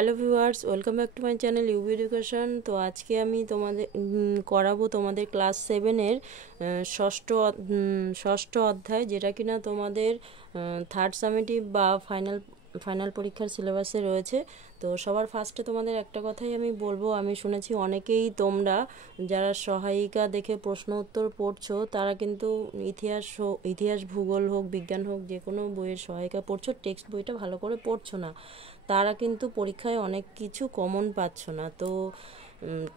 Hello viewers, welcome back to my channel UB education. তো আজকে আমি তোমাদের করাবো তোমাদের ক্লাস 7-এর ষষ্ঠ অধ্যায়, যেটা কিনা তোমাদের থার্ড সামেটিভ বা ফাইনাল পরীক্ষার সিলেবাসে রয়েছে। তো সবার ফার্স্টে তোমাদের একটা কথাই আমি বলবো, আমি শুনেছি অনেকেই তোমরা যারা সহায়িকা দেখে প্রশ্ন উত্তর পড়ছো তারা কিন্তু ইতিহাস ভূগোল হোক বিজ্ঞান হোক যে কোনো বইয়ের সহায়িকা পড়ছো, টেক্সট বইটা ভালো করে পড়ছো না, তারা কিন্তু পরীক্ষায় অনেক কিছু কমন পাচ্ছ না। তো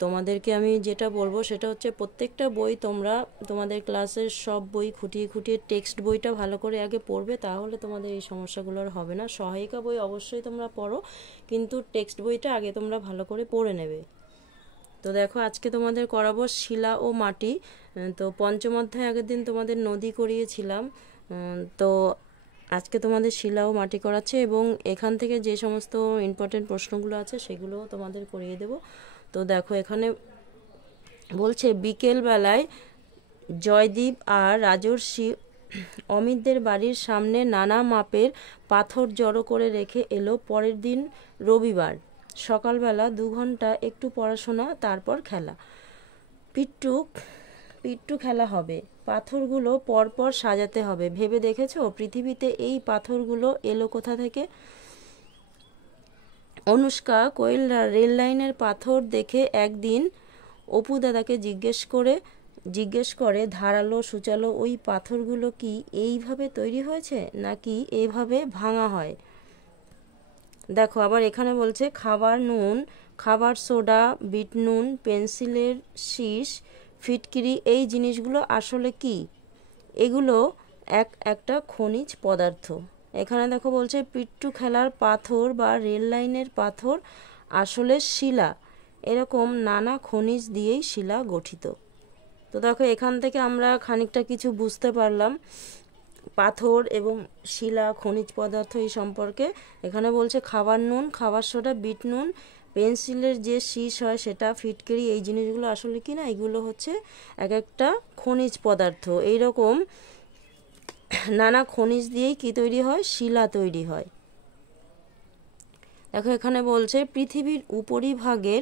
তোমাদেরকে আমি যেটা বলবো সেটা হচ্ছে প্রত্যেকটা বই তোমরা তোমাদের ক্লাসের সব বই খুঁটিয়ে খুঁটিয়ে টেক্সট বইটা ভালো করে আগে পড়বে, তাহলে তোমাদের এই সমস্যাগুলো আর হবে না। সহায়িকা বই অবশ্যই তোমরা পড়ো, কিন্তু টেক্সট বইটা আগে তোমরা ভালো করে পড়ে নেবে। তো দেখো, আজকে তোমাদের করাবো শিলা ও মাটি। তো পঞ্চম অধ্যায় আগের দিন তোমাদের নদী করিয়েছিলাম, তো আজকে তোমাদের শিলা ও মাটি করাচ্ছে এবং এখান থেকে যে সমস্ত ইম্পর্টেন্ট প্রশ্নগুলো আছে সেগুলোও তোমাদের করিয়ে দেব। তো দেখো, এখানে বলছে বিকেলবেলায় জয়দীপ আর রাজর্ষি অমিতদের বাড়ির সামনে নানা মাপের পাথর জড়ো করে রেখে এলো। পরের দিন রবিবার সকালবেলা 2 ঘন্টা একটু পড়াশোনা, তারপর খেলা। পিট্টু খেলা হবে, পাথরগুলো পরপর সাজাতে হবে। ভেবে দেখেছো পৃথিবীতে এই পাথরগুলো এলো কোথা থেকে? অনুষ্কা কোয়েল রেল লাইনের পাথর দেখে একদিন অপু দাদাকে জিজ্ঞেস করে ধারালো সূচালো ওই পাথরগুলো কি এইভাবে তৈরি হয়েছে নাকি এভাবে ভাঙা হয়? দেখো, আবার এখানে বলছে খাবার নুন, খাবার সোডা, বিট নুন, পেন্সিলের শীষ, ফিটকিরি, এই জিনিসগুলো আসলে কি? এগুলো একটা খনিজ পদার্থ। এখানে দেখো বলছে পিট্টু খেলার পাথর বা রেল লাইনের পাথর আসলে শিলা। এরকম নানা খনিজ দিয়েই শিলা গঠিত। তো দেখো, এখান থেকে আমরা খানিকটা কিছু বুঝতে পারলাম পাথর এবং শিলা, খনিজ পদার্থ এই সম্পর্কে। এখানে বলছে খাবার নুন, খাবার সোডা, বিট নুন, পেন্সিলের যে শীষ হয় সেটা, ফিটকিরি, এই জিনিসগুলো আসলে কি না, এগুলো হচ্ছে এক একটা খনিজ পদার্থ। এইরকম নানা খনিজ দিয়েই কি তৈরি হয়? শিলা তৈরি হয়। দেখো, এখানে বলছে পৃথিবীর উপরিভাগের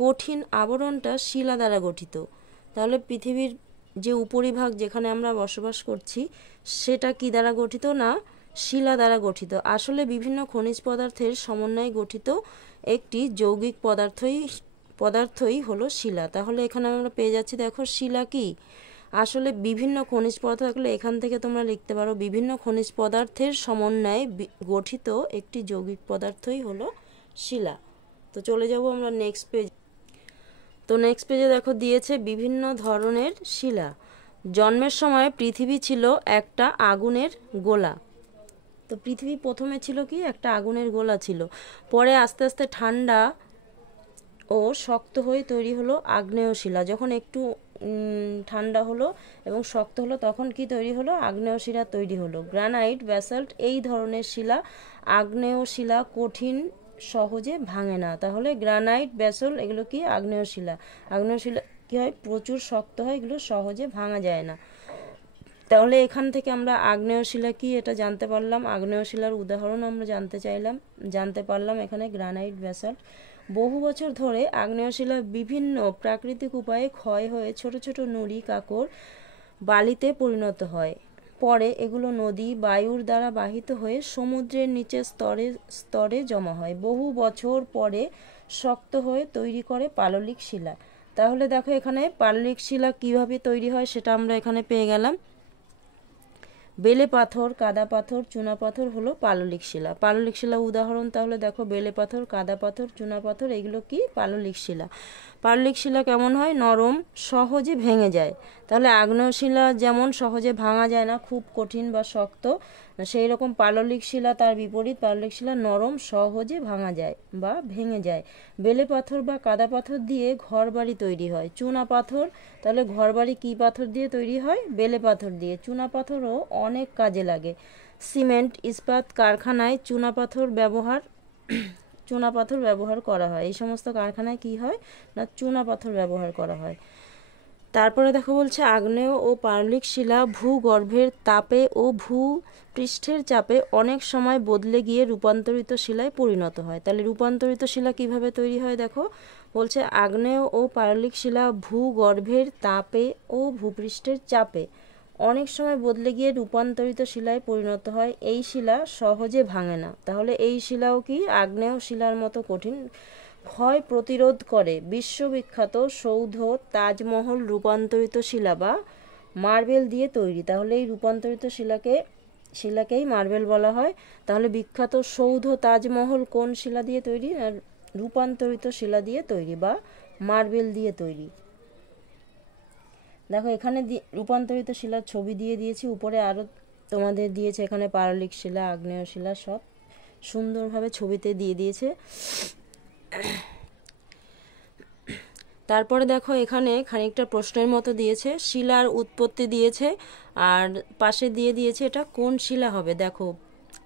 কঠিন আবরণটা শিলা দ্বারা গঠিত। তাহলে পৃথিবীর যে উপরিভাগ যেখানে আমরা বসবাস করছি সেটা কি দ্বারা গঠিত? না, শিলা দ্বারা গঠিত। আসলে বিভিন্ন খনিজ পদার্থের সমন্বয়ে গঠিত একটি যৌগিক পদার্থই হলো শিলা। তাহলে এখানে আমরা পেয়ে যাচ্ছি, দেখো শিলা কি আসলে বিভিন্ন খনিজ পদার্থ থাকলে এখান থেকে তোমরা লিখতে পারো বিভিন্ন খনিজ পদার্থের সমন্বয়ে গঠিত একটি যৌগিক পদার্থই হলো শিলা। তো চলে যাব আমরা নেক্সট পেজ। তো নেক্সট পেজে দেখো দিয়েছে বিভিন্ন ধরনের শিলা। জন্মের সময় পৃথিবী ছিল একটা আগুনের গোলা। তো পৃথিবী প্রথমে ছিল কি? একটা আগুনের গোলা ছিল। পরে আস্তে আস্তে ঠান্ডা ও শক্ত হয়ে তৈরি হলো আগ্নেয় শিলা। যখন একটু ঠান্ডা হলো এবং শক্ত হলো তখন কি তৈরি হলো? আগ্নেয় শিলা তৈরি হলো। গ্রানাইট, ব্যাসাল্ট, এই ধরনের শিলা। আগ্নেয় শিলা কঠিন, সহজে ভাঙে না। তাহলে গ্রানাইট, ব্যাসল্ট এগুলো কি? আগ্নেয় শিলা। আগ্নেয় শিলা কি হয়? প্রচুর শক্ত হয়, এগুলো সহজে ভাঙা যায় না। তাহলে এখান থেকে আমরা আগ্নেয় শিলা কি এটা জানতে পারলাম। আগ্নেয় শিলার উদাহরণ আমরা জানতে পারলাম এখানে গ্রানাইট, ব্যাসাল্ট। বহু বছর ধরে আগ্নেয় শিলা বিভিন্ন প্রাকৃতিক উপায়ে ক্ষয় হয়ে ছোট ছোট নুড়ি, কাঁকর, বালিতে পরিণত হয়। পরে এগুলো নদী, বায়ুর দ্বারা বাহিত হয়ে সমুদ্রের নিচে স্তরে স্তরে জমা হয়। বহু বছর পরে শক্ত হয়ে তৈরি করে পাললিক শিলা। তাহলে দেখো, এখানে পাললিক শিলা কিভাবে তৈরি হয় সেটা আমরা এখানে পেয়ে গেলাম। বেলে পাথর, কাদা পাথর, চুনা পাথর হলো পাললিক শিলা। পাললিক শিলা উদাহরণ তাহলে দেখো বেলে পাথর, কাদা পাথর, চুনা পাথর এগুলো কি? পাললিক শিলা। পাললিক শিলা কেমন হয়? নরম, সহজে ভেঙে যায়। তাহলে আগ্নেয় শিলা যেমন সহজে ভাঙা যায় না, খুব কঠিন বা শক্ত, সেই রকম পাললিক শিলা তার বিপরীত। পাললিক শিলা নরম, সহজে ভাঙা যায় বা ভেঙে যায়। বেলে পাথর বা কাদা পাথর দিয়ে ঘরবাড়ি তৈরি হয়। চুনা পাথর, তাহলে ঘরবাড়ি কি পাথর দিয়ে তৈরি হয়? বেলে পাথর দিয়ে। চুনা পাথরও অনেক কাজে লাগে। সিমেন্ট, ইস্পাত কারখানায় চুনা পাথর ব্যবহার করা হয়। এই সমস্ত কারখানায় কি হয়? না, চুনা পাথর ব্যবহার করা হয়। তারপরে দেখো বলছে আগ্নেয় ও পাললিক শিলা ভূগর্ভের তাপে ও ভূপৃষ্ঠের চাপে অনেক সময় বদলে গিয়ে রূপান্তরিত শিলায় পরিণত হয়। তাহলে রূপান্তরিত শিলা কিভাবে তৈরি হয় দেখো, বলছে আগ্নেয় ও পাললিক শিলা ভূগর্ভের তাপে ও ভূপৃষ্ঠের চাপে অনেক সময় বদলে গিয়ে রূপান্তরিত শিলায় পরিণত হয়। এই শিলা সহজে ভাঙে না। তাহলে এই শিলাও কি আগ্নেয় শিলার মতো কঠিন, ক্ষয় প্রতিরোধ করে। বিশ্ববিখ্যাত সৌধ তাজমহল রূপান্তরিত শিলা বা মার্বেল দিয়ে তৈরি। তাহলে এই রূপান্তরিত শিলাকেই মার্বেল বলা হয়। তাহলে বিখ্যাত সৌধ তাজমহল কোন শিলা দিয়ে তৈরি? রূপান্তরিত শিলা দিয়ে তৈরি বা মার্বেল দিয়ে তৈরি। দেখো এখানে রূপান্তরিত শিলার ছবি দিয়ে দিয়েছি, উপরে আরও তোমাদের দিয়েছে এখানে পাললিক শিলা, আগ্নেয় শিলা সব সুন্দরভাবে ছবিতে দিয়ে দিয়েছে। তারপরে দেখো এখানে খানিকটা প্রশ্নের মতো দিয়েছে, শিলার উৎপত্তি দিয়েছে আর পাশে দিয়ে দিয়েছে এটা কোন শিলা হবে। দেখো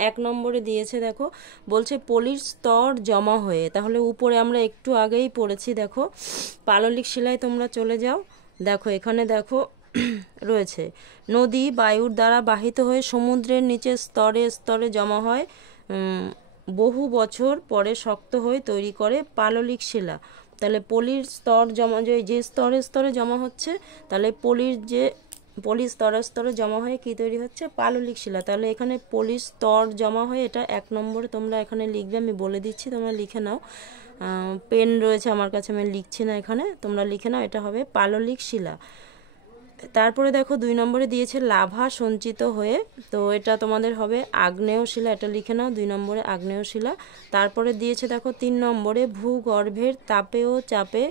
1 নম্বরে দিয়েছে, দেখো বলছে পলির স্তর জমা হয়ে। তাহলে উপরে আমরা একটু আগেই পড়েছি, দেখো পাললিক শিলায় তোমরা চলে যাও। দেখো এখানে দেখো রয়েছে নদী বায়ুর দ্বারা বাহিত হয়ে সমুদ্রের নিচে স্তরে স্তরে জমা হয়, বহু বছর পরে শক্ত হয়ে তৈরি করে পাললিক শিলা। তাহলে পলির স্তর জমা, যে স্তরে স্তরে জমা হচ্ছে, তাহলে পলির স্তরে স্তরে জমা হয়ে কি তৈরি হচ্ছে? পাললিক শিলা। তাহলে এখানে পলির স্তর জমা হয়ে, এটা 1 নম্বরে তোমরা এখানে লিখবে, আমি বলে দিচ্ছি তোমরা লিখে নাও। পেন রয়েছে আমার কাছে, আমি লিখছি না এখানে, তোমরা লিখে নাও, এটা হবে পাললিক শিলা। তারপরে দেখো 2 নম্বরে দিয়েছে লাভা সঞ্চিত হয়ে, তো এটা তোমাদের হবে আগ্নেয় শিলা, এটা লিখে নাও 2 নম্বরে আগ্নেয় শিলা। তারপরে দিয়েছে দেখো 3 নম্বরে ভূগর্ভের তাপে ও চাপে,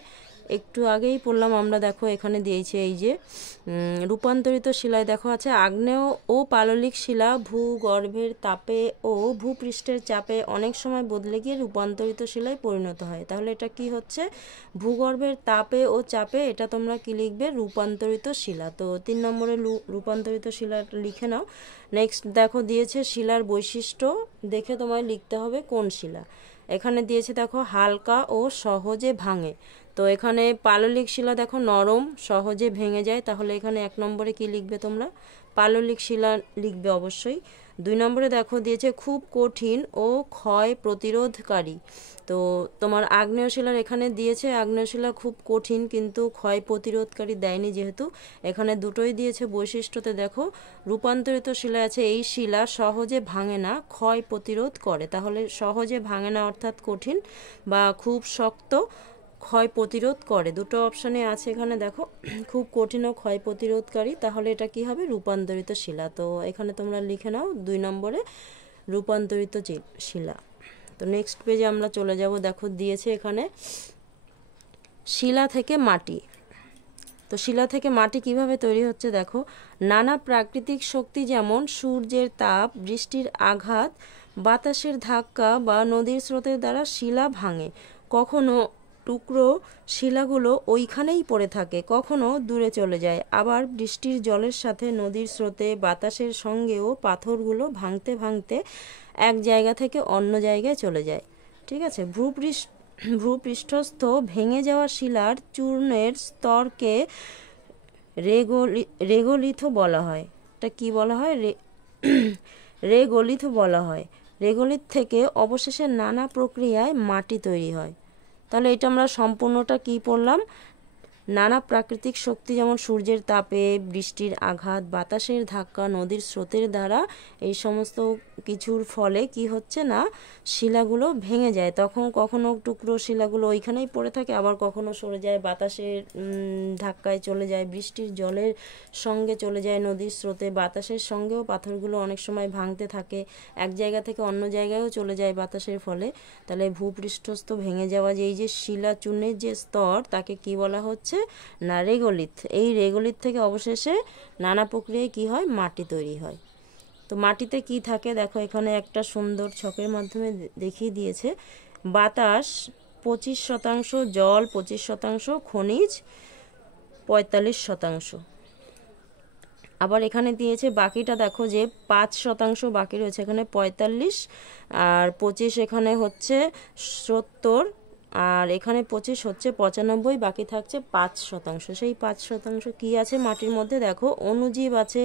একটু আগেই পড়লাম আমরা, দেখো এখানে দিয়েছে এই যে রূপান্তরিত শিলায় দেখো আছে আগ্নেয় ও পাললিক শিলা ভূগর্ভের তাপে ও ভূপৃষ্ঠের চাপে অনেক সময় বদলে গিয়ে রূপান্তরিত শিলায় পরিণত হয়। তাহলে এটা কি হচ্ছে? ভূগর্ভের তাপে ও চাপে, এটা তোমরা কি লিখবে? রূপান্তরিত শিলা। তো 3 নম্বরে রূপান্তরিত শিলাটা লিখে নাও। নেক্সট দেখো দিয়েছে শিলার বৈশিষ্ট্য দেখে তোমায় লিখতে হবে কোন শিলা। এখানে দিয়েছে দেখো হালকা ও সহজে ভাঙে। তো এখানে পাললিক শিলা দেখো নরম, সহজে ভেঙে যায়। তাহলে এখানে 1 নম্বরে কি লিখবে তোমরা? পাললিক শিলা লিখবে অবশ্যই। 2 নম্বরে দেখো দিয়েছে খুব কঠিন ও ক্ষয় প্রতিরোধকারী। তো তোমার আগ্নেয় শিলার এখানে দিয়েছে আগ্নেয় শিলা খুব কঠিন কিন্তু ক্ষয় প্রতিরোধকারী দেয়নি, যেহেতু এখানে দুটোই দিয়েছে বৈশিষ্ট্যতে। দেখো রূপান্তরিত শিলা আছে এই শিলা সহজে ভাঙে না, ক্ষয় প্রতিরোধ করে। তাহলে সহজে ভাঙে না অর্থাৎ কঠিন, বা খুব শক্ত, ক্ষয় প্রতিরোধ করে। দুটো অপশানে আছে এখানে দেখো, খুব কঠিন ও ক্ষয় প্রতিরোধকারী। তাহলে এটা কি হবে? রূপান্তরিত শিলা। তো এখানে তোমরা লিখে নাও 2 নম্বরে রূপান্তরিত শিলা। তো নেক্সট পেজে আমরা চলে যাব। দেখো দিয়েছে এখানে শিলা থেকে মাটি। তো শিলা থেকে মাটি কিভাবে তৈরি হচ্ছে দেখো, নানা প্রাকৃতিক শক্তি যেমন সূর্যের তাপ, বৃষ্টির আঘাত, বাতাসের ধাক্কা বা নদীর স্রোতের দ্বারা শিলা ভাঙে। কখনো টুকরো শিলাগুলো ওইখানেই পড়ে থাকে, কখনো দূরে চলে যায়। আবার বৃষ্টির জলের সাথে নদীর স্রোতে, বাতাসের সঙ্গেও পাথরগুলো ভাঙতে ভাঙতে এক জায়গা থেকে অন্য জায়গায় চলে যায়। ঠিক আছে। ভূপৃষ্ঠস্থ ভেঙে যাওয়া শিলার চূর্ণের স্তরকে রেগোলিথ বলা হয়। এটা কি বলা হয়? রেগোলিথ বলা হয়। রেগোলিথ থেকে অবশেষে নানা প্রক্রিয়ায় মাটি তৈরি হয়। তাহলে এটা আমরা সম্পূর্ণটা কি পড়লাম? নানা প্রাকৃতিক শক্তি যেমন সূর্যের তাপে, বৃষ্টির আঘাত, বাতাসের ধাক্কা, নদীর স্রোতের দ্বারা, এই সমস্ত কিছুর ফলে কি হচ্ছে না, শিলাগুলো ভেঙে যায়। তখন কখনো টুকরো শিলাগুলো ওইখানেই পড়ে থাকে, আবার কখনো সরে যায়, বাতাসের ধাক্কায় চলে যায়, বৃষ্টির জলের সঙ্গে চলে যায় নদীর স্রোতে, বাতাসের সঙ্গেও পাথরগুলো অনেক সময় ভাঙতে থাকে, এক জায়গা থেকে অন্য জায়গায়ও চলে যায় বাতাসের ফলে। তাহলে ভূপৃষ্ঠস্থ ভেঙে যাওয়া যে এই যে শিলা চূর্ণের যে স্তর, তাকে কি বলা হচ্ছে না? রেগোলিথ। এই রেগোলিথ থেকে অবশেষে নানা প্রক্রিয়ায় কি হয়? মাটি তৈরি হয়। তো মাটিতে কি থাকে দেখো, এখানে একটা সুন্দর ছকের মাধ্যমে দেখিয়ে দিয়েছে। বাতাস 25%, জল 25%, খনিজ 45%। আবার এখানে দিয়েছে বাকিটা দেখো যে 5% বাকি রয়েছে, এখানে 45 আর 25 এখানে হচ্ছে 70 আর এখানে 25 হচ্ছে 95, বাকি থাকছে 5%। সেই 5% কি আছে মাটির মধ্যে দেখো, অণুজীব আছে।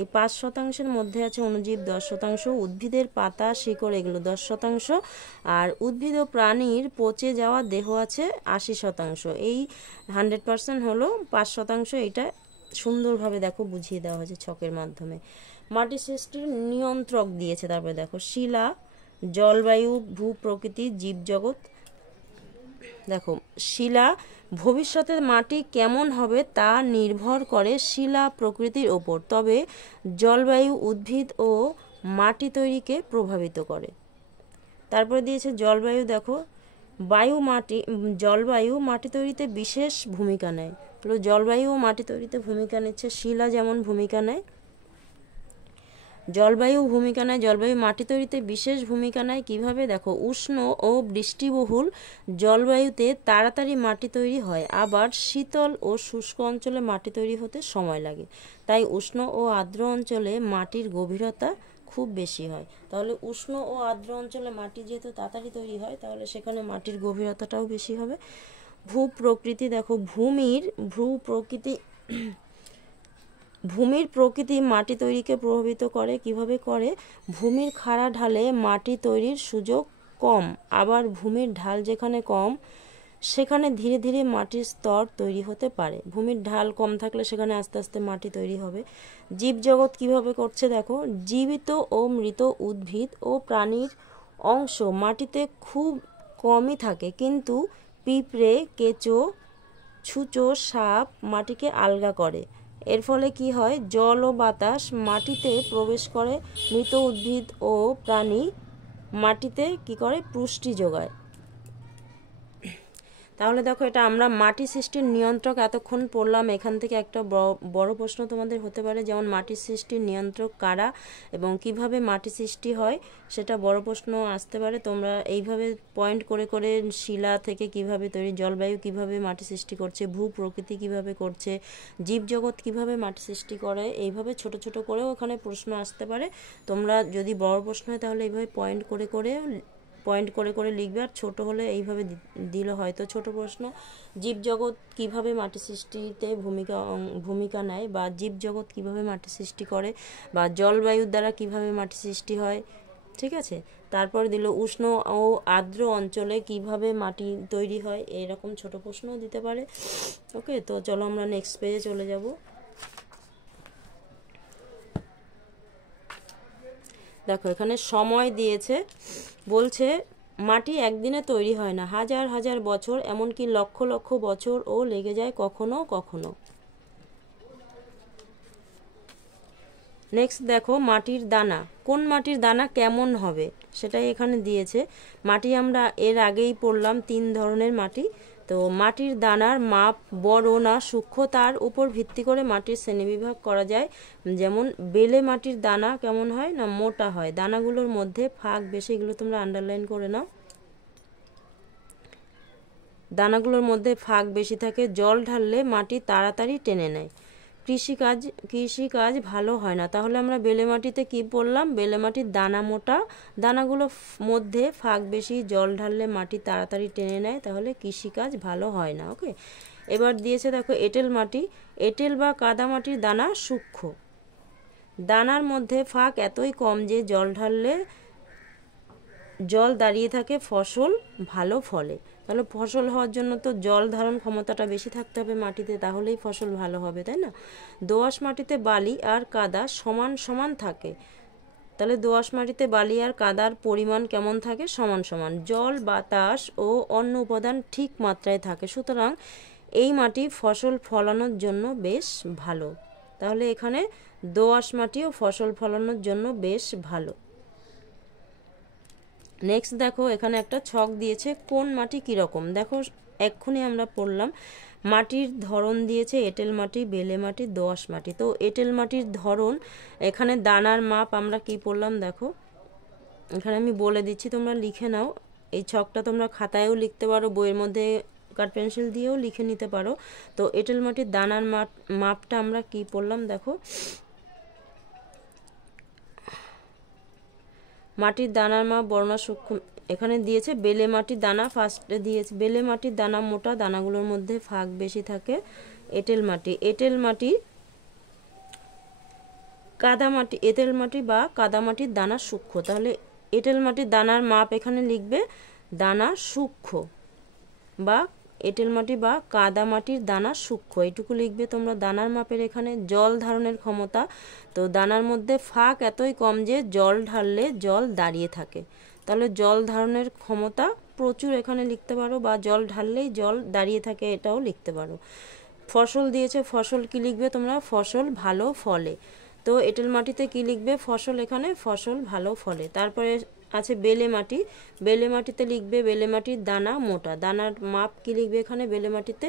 এই 5%-এর মধ্যে আছে অণুজীব 10%, উদ্ভিদের পাতা শিকড় এগুলো 10%, আর উদ্ভিদ ও প্রাণীর পচে যাওয়া দেহ আছে 80%। এই 100% হলো 5%। এটা সুন্দরভাবে দেখো বুঝিয়ে দেওয়া হয়েছে ছকের মাধ্যমে। মাটি সৃষ্টির নিয়ন্ত্রক দিয়েছে, তারপরে দেখো শিলা, জলবায়ু, ভূ প্রকৃতি, জীবজগৎ। দেখো শিলা, ভবিষ্যতে মাটি কেমন হবে তা নির্ভর করে শিলা প্রকৃতির ওপর, তবে জলবায়ু উদ্ভিদ ও মাটি তৈরিকে প্রভাবিত করে। তারপরে দিয়েছে জলবায়ু, দেখো জলবায়ু মাটি তৈরিতে বিশেষ ভূমিকা নেয়। জলবায়ু ও মাটি তৈরিতে ভূমিকা নিচ্ছে, শিলা যেমন ভূমিকা নেয়, জলবায়ু মাটি তৈরিতে বিশেষ ভূমিকা নেয়। কিভাবে? দেখো, উষ্ণ ও বৃষ্টিবহুল জলবায়ুতে তাড়াতাড়ি মাটি তৈরি হয়, আবার শীতল ও শুষ্ক অঞ্চলে মাটি তৈরি হতে সময় লাগে। তাই উষ্ণ ও আর্দ্র অঞ্চলে মাটির গভীরতা খুব বেশি হয়। তাহলে উষ্ণ ও আর্দ্র অঞ্চলে মাটি যেহেতু তাড়াতাড়ি তৈরি হয়, তাহলে সেখানে মাটির গভীরতাটাও বেশি হবে। ভূ প্রকৃতি, দেখো ভূমির প্রকৃতি মাটি তৈরিকে প্রভাবিত করে। কিভাবে করে? ভূমির খাড়া ঢালে মাটি তৈরির সুযোগ কম, আবার ভূমির ঢাল যেখানে কম সেখানে ধীরে ধীরে মাটির স্তর তৈরি হতে পারে। ভূমির ঢাল কম থাকলে সেখানে আস্তে আস্তে মাটি তৈরি হবে। জীবজগৎ কিভাবে করছে? দেখো, জীবিত ও মৃত উদ্ভিদ ও প্রাণীর অংশ মাটিতে খুব কমই থাকে, কিন্তু পিঁপড়ে, কেঁচো, ছুঁচো, সাপ মাটিকে আলগা করে। এর ফলে কি হয়? জল ও বাতাস মাটিতে প্রবেশ করে, মৃত উদ্ভিদ ও প্রাণী মাটিতে কি করে? পুষ্টি যোগায়। তাহলে দেখো, এটা আমরা মাটি সৃষ্টির নিয়ন্ত্রক এতক্ষণ পড়লাম। এখান থেকে একটা বড় প্রশ্ন তোমাদের হতে পারে, যেমন মাটি সৃষ্টির নিয়ন্ত্রক কারা এবং কিভাবে মাটি সৃষ্টি হয়, সেটা বড় প্রশ্ন আসতে পারে। তোমরা এইভাবে পয়েন্ট করে করে শিলা থেকে কিভাবে তৈরি, জলবায়ু কিভাবে মাটি সৃষ্টি করছে, ভূ প্রকৃতি কিভাবে করছে, জীবজগৎ কিভাবে মাটি সৃষ্টি করে, এইভাবে ছোট ছোট করেও ওখানে প্রশ্ন আসতে পারে। তোমরা যদি বড় প্রশ্ন হয় তাহলে এইভাবে পয়েন্ট করে করে লিখবে, আর ছোট হলে এইভাবে দিলে হয়তো ছোট প্রশ্ন। জীবজগৎ কিভাবে মাটি সৃষ্টিতে ভূমিকা নেয়, বা জীবজগৎ কিভাবে মাটি সৃষ্টি করে, বা জলবায়ুর দ্বারা কিভাবে মাটি সৃষ্টি হয়, ঠিক আছে। তারপর দিল উষ্ণ ও আর্দ্র অঞ্চলে কিভাবে মাটি তৈরি হয়, এরকম ছোট প্রশ্নও দিতে পারে। ওকে, তো চলো আমরা নেক্সট পেজে চলে যাব। দেখো, এখানে সময় দিয়েছে, বলছে মাটি একদিনে তৈরি হয় না, হাজার হাজার বছর, এমনকি লক্ষ লক্ষ বছরও লেগে যায় কখনো কখনো। নেক্সট দেখো, মাটির দানা। কোন মাটির দানা কেমন হবে সেটাই এখানে দিয়েছে। মাটি আমরা এর আগেই পড়লাম, 3 ধরনের মাটি। তো মাটির দানার মাপ বড় না সূক্ষ্ম তার উপর ভিত্তি করে মাটির শ্রেণীবিভাগ করা যায়। যেমন বেলে মাটির দানা কেমন হয় না, মোটা হয়, দানাগুলোর মধ্যে ফাঁক বেশি, এগুলো তোমরা আন্ডারলাইন করে নাও। দানাগুলোর মধ্যে ফাঁক বেশি থাকে, জল ঢাললে মাটি তাড়াতাড়ি টেনে নেয়। কৃষিকাজ ভালো হয় না। তাহলে আমরা বেলে মাটিতে কি পড়লাম? বেলে মাটির দানা মোটা, দানাগুলো মধ্যে ফাঁক বেশি, জল ঢাললে মাটি তাড়াতাড়ি টেনে নেয়, তাহলে কৃষিকাজ ভালো হয় না। ওকে, এবার দিয়েছে দেখো এঁটেল মাটি। এঁটেল বা কাদা মাটির দানা সূক্ষ্ম, দানার মধ্যে ফাঁক এতই কম যে জল ঢাললে জল দাঁড়িয়ে থাকে, ফসল ভালো ফলে। তাহলে ফসল হওয়ার জন্য তো জল ধারণ ক্ষমতাটা বেশি থাকতে হবে মাটিতে, তাহলেই ফসল ভালো হবে, তাই না? দোআঁশ মাটিতে বালি আর কাদা সমান সমান থাকে। তাহলে দোআঁশ মাটিতে বালি আর কাদার পরিমাণ কেমন থাকে? সমান সমান। জল, বাতাস ও অন্য উপাদান ঠিক মাত্রায় থাকে, সুতরাং এই মাটি ফসল ফলানোর জন্য বেশ ভালো। তাহলে এখানে দোআঁশ মাটিও ফসল ফলানোর জন্য বেশ ভালো। নেক্সট দেখো, এখানে একটা ছক দিয়েছে, কোন মাটি কীরকম। দেখো, এক্ষুনি আমরা পড়লাম মাটির ধরন দিয়েছে, এঁটেল মাটি, বেলে মাটি, দোআঁশ মাটি। তো এঁটেল মাটির ধরন, এখানে দানার মাপ আমরা কি পড়লাম দেখো, এখানে আমি বলে দিচ্ছি, তোমরা লিখে নাও। এই ছকটা তোমরা খাতায়ও লিখতে পারো, বইয়ের মধ্যে কাঠ পেন্সিল দিয়েও লিখে নিতে পারো। তো এঁটেল মাটির দানার মাপটা আমরা কি পড়লাম দেখো, মাটির দানার মাপ বর্ণনা সূক্ষ্ম, এখানে দিয়েছে বেলে মাটির দানা, ফার্স্টে দিয়েছে বেলে মাটির দানা মোটা, দানাগুলোর মধ্যে ফাঁক বেশি থাকে। এঁটেল মাটি, এঁটেল মাটি কাদামাটি, এঁটেল মাটি বা কাদামাটির দানা সূক্ষ্ম। তাহলে এঁটেল মাটির দানার মাপ এখানে লিখবে দানা সূক্ষ্ম, বা এঁটেল মাটি বা কাদামাটির দানা সূক্ষ্ম, এইটুকু লিখবে তোমরা দানার মাপের এখানে। জল ধারণের ক্ষমতা, তো দানার মধ্যে ফাঁক এতই কম যে জল ঢাললে জল দাঁড়িয়ে থাকে, তাহলে জল ধারণের ক্ষমতা প্রচুর এখানে লিখতে পারো, বা জল ঢাললেই জল দাঁড়িয়ে থাকে এটাও লিখতে পারো। ফসল দিয়েছে, ফসল কি লিখবে তোমরা? ফসল ভালো ফলে। তো এঁটেল মাটিতে কি লিখবে? ফসল, এখানে ফসল ভালো ফলে। তারপরে আছে বেলে মাটি, বেলে মাটিতে লিখবে বেলে মাটির দানা মোটা, দানার মাপ কি লিখবে এখানে বেলে মাটিতে?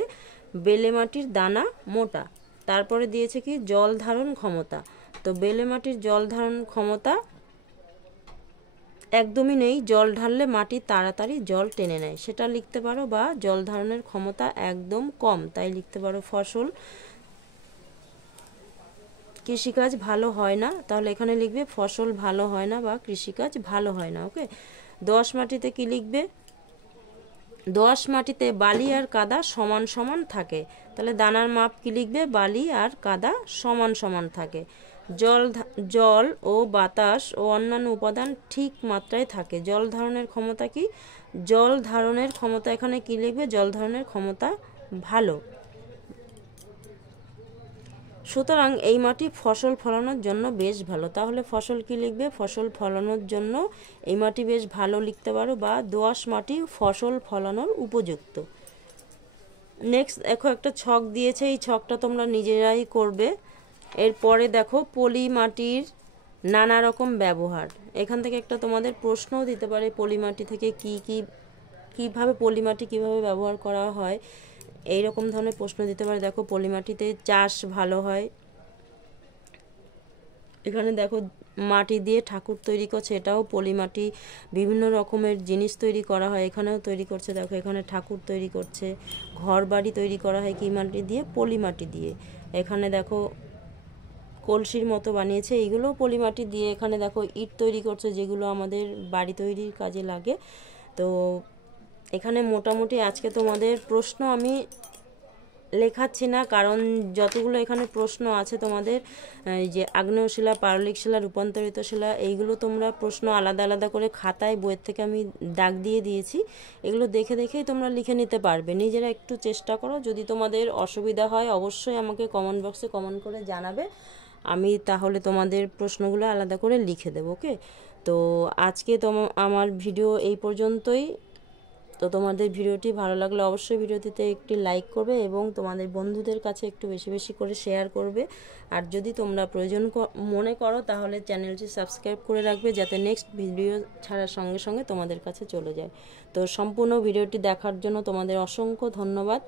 বেলে মাটির দানা মোটা। তারপরে দিয়েছে কি জল ধারণ ক্ষমতা, তো বেলে মাটির জল ধারণ ক্ষমতা একদমই নেই, জল ঢাললে মাটি তাড়াতাড়ি জল টেনে নেয়, সেটা লিখতে পারো। বা জল ধারণের ক্ষমতা একদম কম, তাই লিখতে পারো ফসল। কৃষিকাজ ভালো হয় না, তাহলে এখানে লিখবে ফসল ভালো হয় না বা কৃষিকাজ ভালো হয় না। ওকে, দোআঁশ মাটিতে কি লিখবে? দোআঁশ মাটিতে বালি আর কাদা সমান সমান থাকে, তাহলে দানার মাপ কি লিখবে? বালি আর কাদা সমান সমান থাকে। জল ও বাতাস ও অন্যান্য উপাদান ঠিক মাত্রায় থাকে। জল ধারণের ক্ষমতা কি? জল ধারণের ক্ষমতা এখানে কি লিখবে? জল ধারণের ক্ষমতা ভালো। সুতরাং এই মাটি ফসল ফলানোর জন্য বেশ ভালো, তাহলে ফসল কি লিখবে? ফসল ফলানোর জন্য এই মাটি বেশ ভালো লিখতে পারো, বা দোআঁশ মাটি ফসল ফলানোর উপযুক্ত। নেক্সট দেখো একটা ছক দিয়েছে, এই ছকটা তোমরা নিজেরাই করবে। এরপরে দেখো পলি মাটির নানা রকম ব্যবহার, এখান থেকে একটা তোমাদের প্রশ্নও দিতে পারে, পলি মাটি থেকে কিভাবে পলি মাটি কিভাবে ব্যবহার করা হয়, এই রকম ধরনের প্রশ্ন দিতে পারে। দেখো পলি মাটিতে চাষ ভালো হয়, এখানে দেখো মাটি দিয়ে ঠাকুর তৈরি করছে, এটাও পলি মাটি। বিভিন্ন রকমের জিনিস তৈরি করা হয়, এখানেও তৈরি করছে, দেখো এখানে ঠাকুর তৈরি করছে। ঘর বাড়ি তৈরি করা হয় কি মাটি দিয়ে? পলি মাটি দিয়ে। এখানে দেখো কলসির মতো বানিয়েছে, এইগুলো পলি মাটি দিয়ে। এখানে দেখো ইট তৈরি করছে, যেগুলো আমাদের বাড়ি তৈরির কাজে লাগে। তো এখানে মোটামুটি আজকে তোমাদের প্রশ্ন আমি লেখাচ্ছি না, কারণ যতগুলো এখানে প্রশ্ন আছে তোমাদের, যে আগ্নেয় শিলা, পাললিক শিলা, রূপান্তরিত শিলা, এইগুলো তোমরা প্রশ্ন আলাদা আলাদা করে খাতায় বইয়ের থেকে আমি দাগ দিয়ে দিয়েছি, এগুলো দেখে দেখেই তোমরা লিখে নিতে পারবে। নিজেরা একটু চেষ্টা করো, যদি তোমাদের অসুবিধা হয় অবশ্যই আমাকে কমেন্ট বক্সে কমেন্ট করে জানাবে, আমি তাহলে তোমাদের প্রশ্নগুলো আলাদা করে লিখে দেবো। ওকে, তো আজকে আমার ভিডিও এই পর্যন্তই। তো তোমাদের ভিডিওটি ভালো লাগলে অবশ্যই ভিডিওটিতে একটি লাইক করবে এবং তোমাদের বন্ধুদের কাছে একটু বেশি বেশি করে শেয়ার করবে। আর যদি তোমরা প্রয়োজন মনে করো তাহলে চ্যানেলটি সাবস্ক্রাইব করে রাখবে, যাতে নেক্সট ভিডিও ছাড়ার সঙ্গে সঙ্গে তোমাদের কাছে চলে যায়। তো সম্পূর্ণ ভিডিওটি দেখার জন্য তোমাদের অসংখ্য ধন্যবাদ।